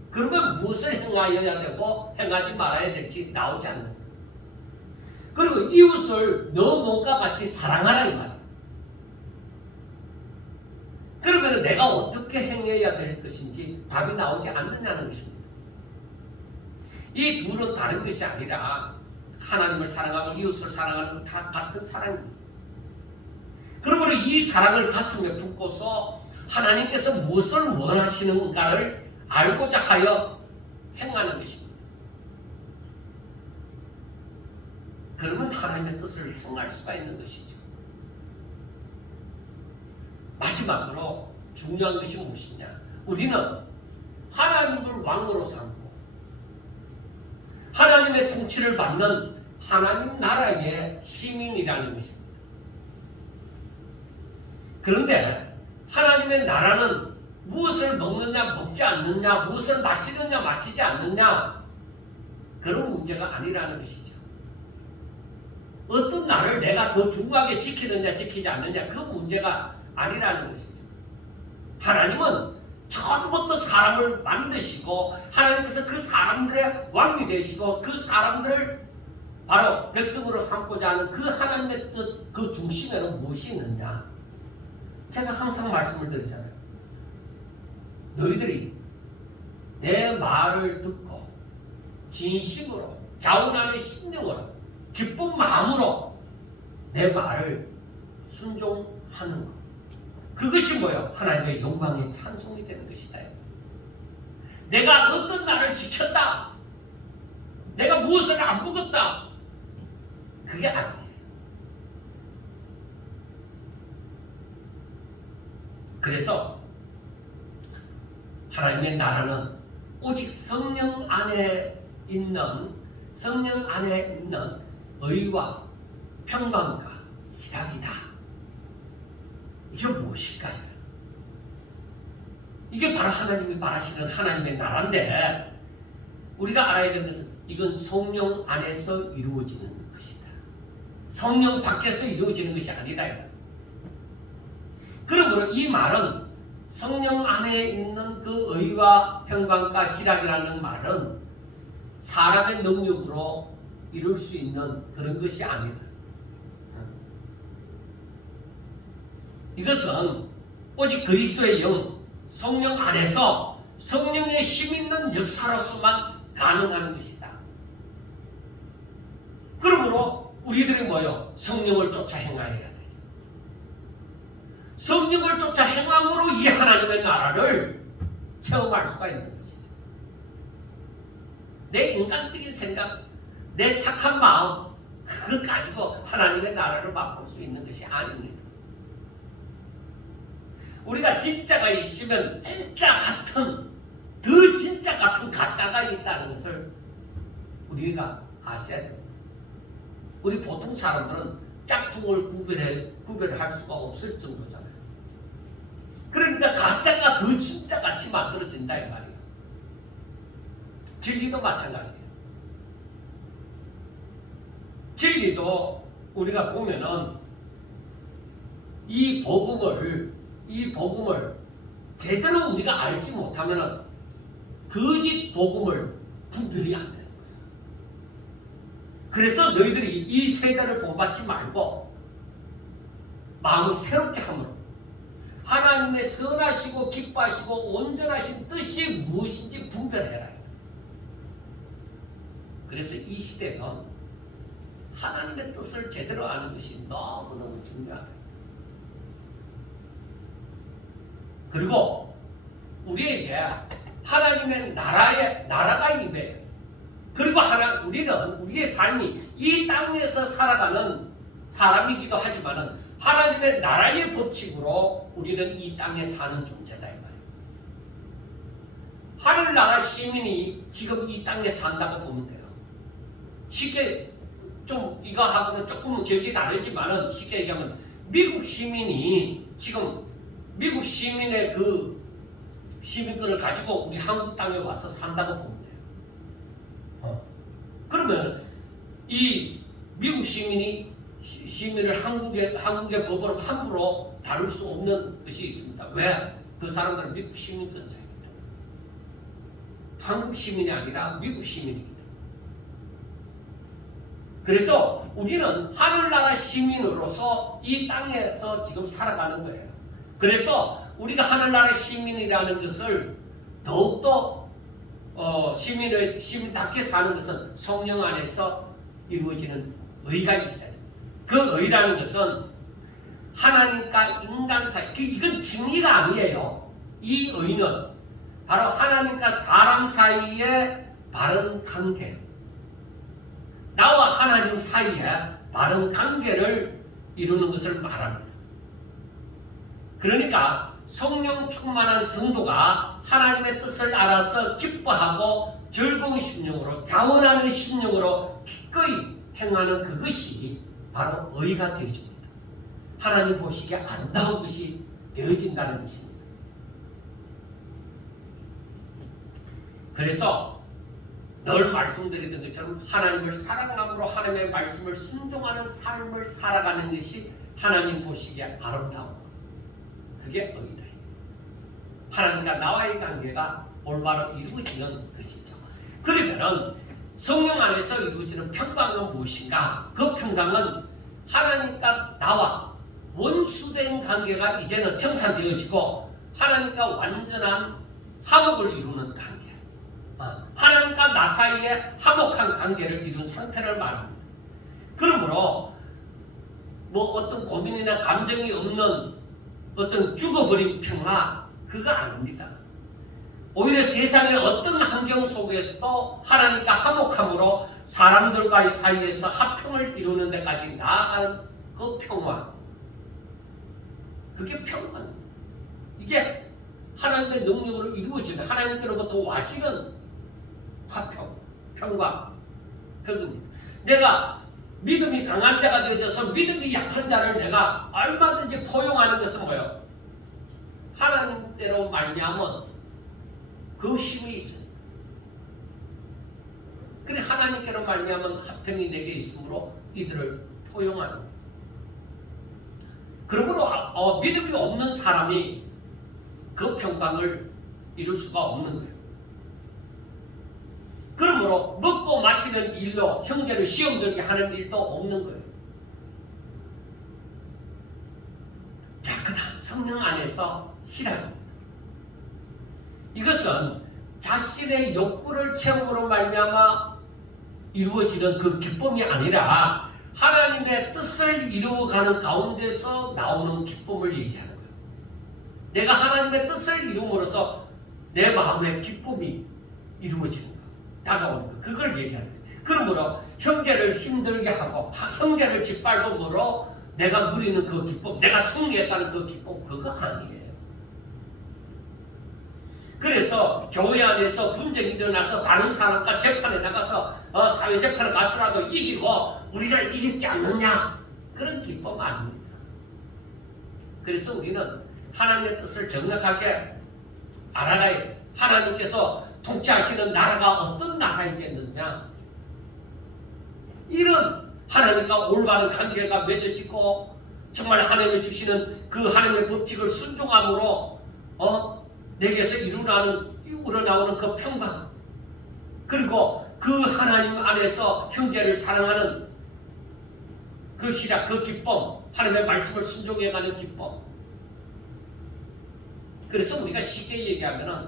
그러면 무엇을 행하여야 되고 행하지 말아야 될지 나오지 않는다. 그리고 이웃을 너 몸과 같이 사랑하라 이 말이야. 그러면 내가 어떻게 행해야 될 것인지 답이 나오지 않느냐는 것입니다. 이 둘은 다른 것이 아니라 하나님을 사랑하고 이웃을 사랑하는 것 다 같은 사랑입니다. 그러므로 이 사랑을 가슴에 품고서 하나님께서 무엇을 원하시는가를 알고자 하여 행하는 것입니다. 그러면 하나님의 뜻을 행할 수가 있는 것이죠. 마지막으로 중요한 것이 무엇이냐? 우리는 하나님을 왕으로 삼고 하나님의 통치를 받는 하나님 나라의 시민이라는 것입니다. 그런데 하나님의 나라는 무엇을 먹느냐 먹지 않느냐, 무엇을 마시느냐 마시지 않느냐 그런 문제가 아니라는 것이죠. 어떤 날을 내가 더 중요하게 지키느냐 지키지 않느냐 그 문제가 아니라는 것이죠. 하나님은 처음부터 사람을 만드시고 하나님께서 그 사람들의 왕이 되시고 그 사람들을 바로 백성으로 삼고자 하는 그 하나님의 뜻 그 중심에는 무엇이 있느냐? 제가 항상 말씀을 드리잖아요. 너희들이 내 말을 듣고 진심으로 자원하는 심령으로 기쁜 마음으로 내 말을 순종하는 것. 그것이 뭐예요? 하나님의 영광의 찬송이 되는 것이다. 내가 어떤 날을 지켰다. 내가 무엇을 안 먹었다. 그게 아니에요. 그래서 하나님의 나라는 오직 성령 안에 있는 의와 평강과 희락이다. 이게 무엇일까요? 이게 바로 하나님이 바라시는 하나님의 나라인데 우리가 알아야 되는 것은 이건 성령 안에서 이루어지는 것이다. 성령 밖에서 이루어지는 것이 아니라. 그러므로 이 말은 성령 안에 있는 그 의와 평강과 희락이라는 말은 사람의 능력으로 이룰 수 있는 그런 것이 아니다. 이것은 오직 그리스도의 영, 성령 안에서 성령의 힘 있는 역사로서만 가능한 것이다. 그러므로 우리들이 뭐요? 성령을 쫓아 행하여야 되죠. 성령을 쫓아 행함으로 이 하나님의 나라를 체험할 수가 있는 것이죠. 내 인간적인 생각, 내 착한 마음, 그걸 가지고 하나님의 나라를 맛볼 수 있는 것이 아닙니다. 우리가 진짜가 있으면 진짜 같은 가짜가 있다는 것을 우리가 아셔야 됩니다. 우리 보통 사람들은 짝퉁을 구별할 수가 없을 정도잖아요. 그러니까 가짜가 더 진짜같이 만들어진다 이 말이에요. 진리도 마찬가지예요. 진리도 우리가 보면은 이 복음을 제대로 우리가 알지 못하면은 거짓 복음을 분별이 안 되는 거예요. 그래서 너희들이 이 세대를 본받지 말고 마음을 새롭게 함으로 하나님의 선하시고 기뻐하시고 온전하신 뜻이 무엇인지 분별해라. 그래서 이 시대는 하나님의 뜻을 제대로 아는 것이 너무너무 중요하다. 그리고 우리에게 하나님의 나라가 임해요. 그리고 우리는 우리의 삶이 이 땅에서 살아가는 사람이기도 하지만은 하나님의 나라의 법칙으로 우리는 이 땅에 사는 존재다 이 말이에요. 하늘나라 시민이 지금 이 땅에 산다고 보면 돼요. 쉽게 좀 이거하고는 조금은 격이 다르지만은 쉽게 얘기하면 미국 시민이 지금 미국 시민의 그 시민권을 가지고 우리 한국 땅에 와서 산다고 보면 돼요. 그러면 이 미국 시민을 한국의 법으로 함부로 다룰 수 없는 것이 있습니다. 왜? 그 사람들은 미국 시민권자입니다. 한국 시민이 아니라 미국 시민입니다. 그래서 우리는 하늘나라 시민으로서 이 땅에서 지금 살아가는 거예요. 그래서 우리가 하늘나라 시민이라는 것을 더욱더 시민답게 사는 것은 성령 안에서 이루어지는 의가 있어요. 그 의라는 것은 하나님과 인간 사이, 이건 진리가 아니에요. 이 의는 바로 하나님과 사람 사이의 바른 관계, 나와 하나님 사이에 바른 관계를 이루는 것을 말합니다. 그러니까 성령 충만한 성도가 하나님의 뜻을 알아서 기뻐하고 즐거운 심령으로 자원하는 심령으로 기꺼이 행하는 그것이 바로 의가 되어집니다. 하나님 보시기에 아름다운 것이 되어진다는 것입니다. 그래서 늘 말씀드리던 것처럼 하나님을 사랑함으로 하나님의 말씀을 순종하는 삶을 살아가는 것이 하나님 보시기에 아름다운 것. 그게 의다. 하나님과 나와의 관계가 올바로 이루어지는 것이죠. 그러면은 성령 안에서 이루어지는 평강은 무엇인가? 그 평강은 하나님과 나와 원수된 관계가 이제는 청산되어지고 하나님과 완전한 화목을 이루는 관계, 하나님과 나 사이에 화목한 관계를 이룬 상태를 말합니다. 그러므로 뭐 어떤 고민이나 감정이 없는 어떤 죽어버린 평화, 그거 아닙니다. 오히려 세상의 어떤 환경 속에서도 하나님과 화목함으로 사람들과의 사이에서 화평을 이루는 데까지 나아가는 그 평화, 그게 평화입니다. 이게 하나님의 능력으로 이루어지는, 하나님께로부터 와지는 화평, 평화, 그겁니다. 내가 믿음이 강한 자가 되어져서 믿음이 약한 자를 내가 얼마든지 포용하는 것은 뭐예요? 하나님대로 말미암은 그 힘이 있습니다. 그래 하나님께로 말미암은 화평이 내게 있으므로 이들을 포용하는 거예요. 그러므로 믿음이 없는 사람이 그 평강을 이룰 수가 없는 거예요. 그러므로 먹고 마시는 일로 형제를 시험 들게 하는 일도 없는 거예요. 자, 그다음 성령 안에서 희락입니다. 이것은 자신의 욕구를 채움으로 말미암아 이루어지는 그 기쁨이 아니라 하나님의 뜻을 이루어가는 가운데서 나오는 기쁨을 얘기하는 거예요. 내가 하나님의 뜻을 이룸으로써 내 마음의 기쁨이 이루어지는 거예요. 다가오는 거, 그걸 얘기하는 거예요. 그러므로 형제를 힘들게 하고 형제를 짓밟음으로 내가 누리는 그 기쁨, 내가 승리했다는 그 기쁨, 그거 아니에요. 그래서 교회 안에서 분쟁이 일어나서 다른 사람과 재판에 나가서 사회 재판을 가서라도 이기고 우리가 이겼지 않느냐, 그런 기쁨 아닙니다. 그래서 우리는 하나님의 뜻을 정확하게 알아가야 돼요. 하나님께서 통치하시는 나라가 어떤 나라이겠느냐, 이런 하나님과 올바른 관계가 맺어지고 정말 하나님이 주시는 그 하나님의 법칙을 순종함으로 내게서 우러나오는 그 평강, 그리고 그 하나님 안에서 형제를 사랑하는 그 시작, 그 기쁨, 하나님의 말씀을 순종해가는 기쁨. 그래서 우리가 쉽게 얘기하면은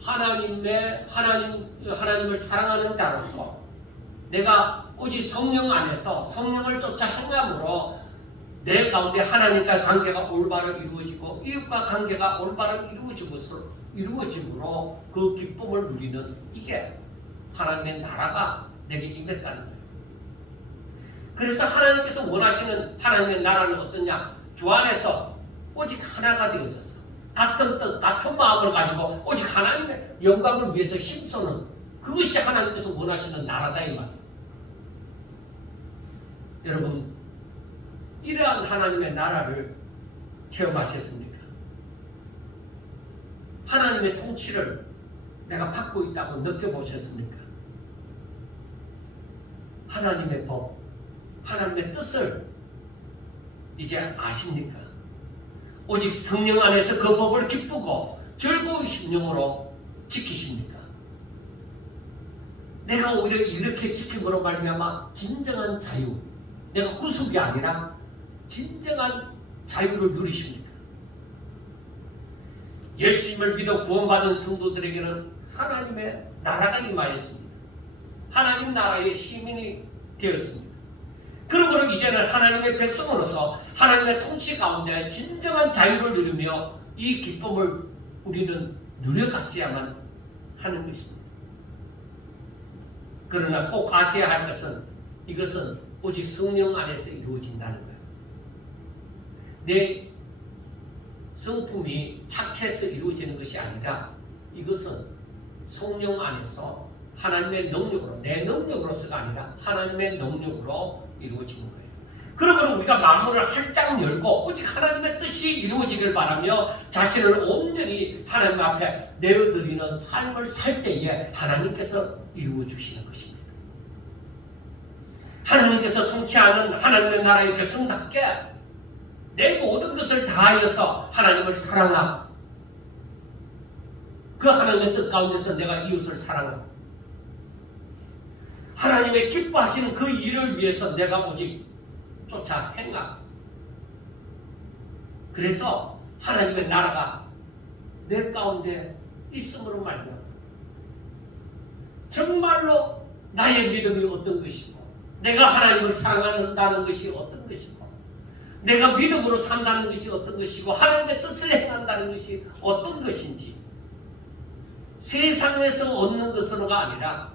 하나님을 사랑하는 자로서 내가 오직 성령 안에서 성령을 쫓아 행함으로 내 가운데 하나님과 관계가 올바로 이루어지고 이웃과 관계가 올바로 이루어짐으로 그 기쁨을 누리는 이게 하나님의 나라가 내게 임했다는 거예요. 그래서 하나님께서 원하시는 하나님의 나라는 어떠냐? 주 안에서 오직 하나가 되어져서 같은 뜻, 같은 마음을 가지고 오직 하나님의 영광을 위해서 힘쓰는 그것이 하나님께서 원하시는 나라다 이 말이에요. 여러분, 이러한 하나님의 나라를 체험하셨습니까? 하나님의 통치를 내가 받고 있다고 느껴보셨습니까? 하나님의 법, 하나님의 뜻을 이제 아십니까? 오직 성령 안에서 그 법을 기쁘고 즐거운 심령으로 지키십니까? 내가 오히려 이렇게 지킴으로 말미암아 진정한 자유, 내가 구속이 아니라 진정한 자유를 누리십니까? 예수님을 믿어 구원받은 성도들에게는 하나님의 나라가 임하였습니다. 하나님 나라의 시민이 되었습니다. 그러므로 이제는 하나님의 백성으로서 하나님의 통치 가운데 진정한 자유를 누리며 이 기쁨을 우리는 누려갔어야만 하는 것입니다. 그러나 꼭 아셔야 할 것은 이것은 오직 성령 안에서 이루어진다는 거예요. 내 성품이 착해서 이루어지는 것이 아니라 이것은 성령 안에서 하나님의 능력으로, 내 능력으로서가 아니라 하나님의 능력으로 이루어지는 거예요. 그러면 우리가 마음을 활짝 열고 오직 하나님의 뜻이 이루어지길 바라며 자신을 온전히 하나님 앞에 내어드리는 삶을 살 때에 하나님께서 이루어 주시는 것입니다. 하나님께서 통치하는 하나님의 나라의 백성답게 내 모든 것을 다하여서 하나님을 사랑하고 그 하나님의 뜻 가운데서 내가 이웃을 사랑하고 하나님의 기뻐하시는 그 일을 위해서 내가 오직 쫓아 행하고 그래서 하나님의 나라가 내 가운데 있음으로 말미암아 정말로 나의 믿음이 어떤 것이고 내가 하나님을 사랑한다는 것이 어떤 것이고 내가 믿음으로 산다는 것이 어떤 것이고 하나님의 뜻을 행한다는 것이 어떤 것인지 세상에서 얻는 것으로가 아니라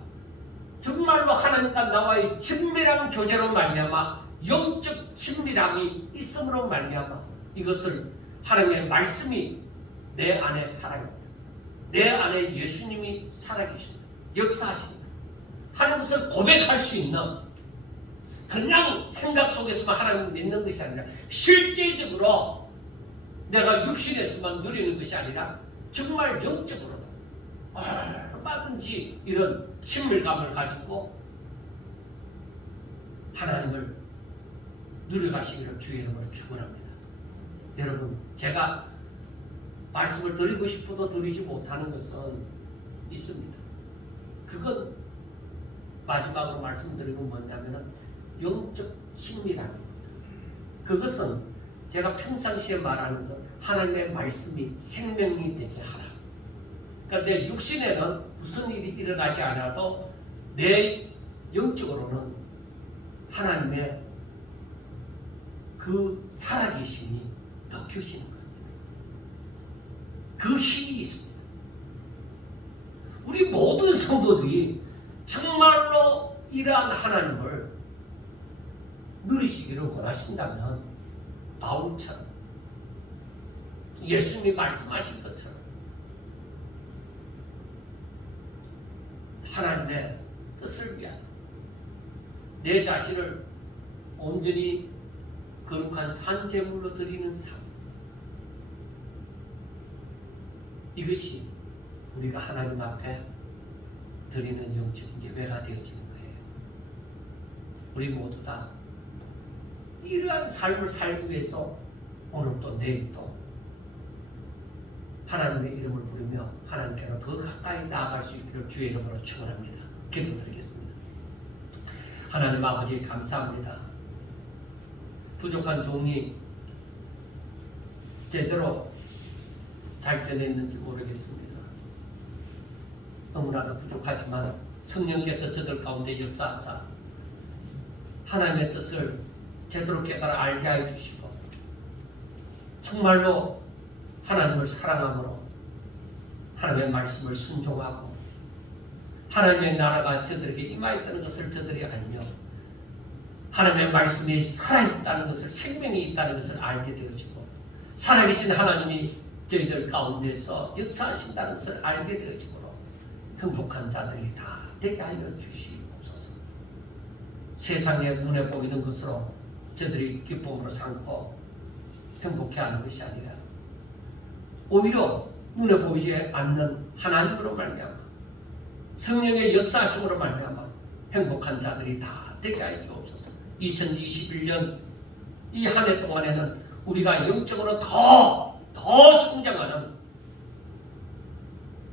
정말로 하나님과 나와의 친밀한 교제로 말미암아 영적 친밀함이 있음으로 말미암아 이것을 하나님의 말씀이 내 안에 살아있다. 내 안에 예수님이 살아계신다. 역사하신다. 하는 것을 고백할 수 있는 그냥 생각 속에서만 하나님을 믿는 것이 아니라 실제적으로 내가 육신에서만 누리는 것이 아니라 정말 영적으로 얼마든지 이런 친밀감을 가지고 하나님을 누려가시기를 주의 이름으로 축원합니다. 여러분, 제가 말씀을 드리고 싶어도 드리지 못하는 것은 있습니다. 그건 마지막으로 말씀드리고 뭐냐면은 영적 친밀함입니다. 그것은 제가 평상시에 말하는 것 하나님의 말씀이 생명이 되게 하라. 그러니까 내 육신에는 무슨 일이 일어나지 않아도 내 영적으로는 하나님의 그 살아계심이 느껴지는 겁니다. 그 힘이 있습니다. 우리 모든 성도들이 정말로 이러한 하나님을 누리시기를 원하신다면 바울처럼 예수님이 말씀하신 것처럼 하나님의 뜻을 위하여 내 자신을 온전히 거룩한 산제물로 드리는 삶, 이것이 우리가 하나님 앞에 드리는 영적 예배가 되어지는 거예요. 우리 모두 다 이러한 삶을 살기 위해서 오늘 또 내일 또 하나님의 이름을 부르며 하나님께로 더 가까이 나아갈 수 있기를 주의 이름으로 축원합니다. 기도드리겠습니다. 하나님 아버지 감사합니다. 부족한 종이 제대로 잘 지냈는지 모르겠습니다. 너무나도 부족하지만 성령께서 저들 가운데 역사하사 하나님의 뜻을 제대로 깨달아 알게 해주시고 정말로 하나님을 사랑함으로 하나님의 말씀을 순종하고 하나님의 나라가 저들에게 임하였다는 것을 저들이 알며 하나님의 말씀이 살아있다는 것을 생명이 있다는 것을 알게 되어지고 살아계신 하나님이 저희들 가운데서 역사하신다는 것을 알게 되어지므로 행복한 자들이 다 되게 하여 주시옵소서. 세상에 눈에 보이는 것으로 저들이 기쁨으로 삼고 행복해하는 것이 아니라 오히려 눈에 보이지 않는 하나님으로 말미암아 성령의 역사하심으로 말미암아 행복한 자들이 다 되게 하여 주옵소서. 2021년 이 한 해 동안에는 우리가 영적으로 더 성장하는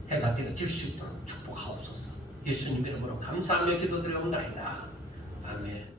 해가 되어질 수 있도록 축복하옵소서. 예수님 이름으로 감사하며 기도드리옵나이다. 아멘.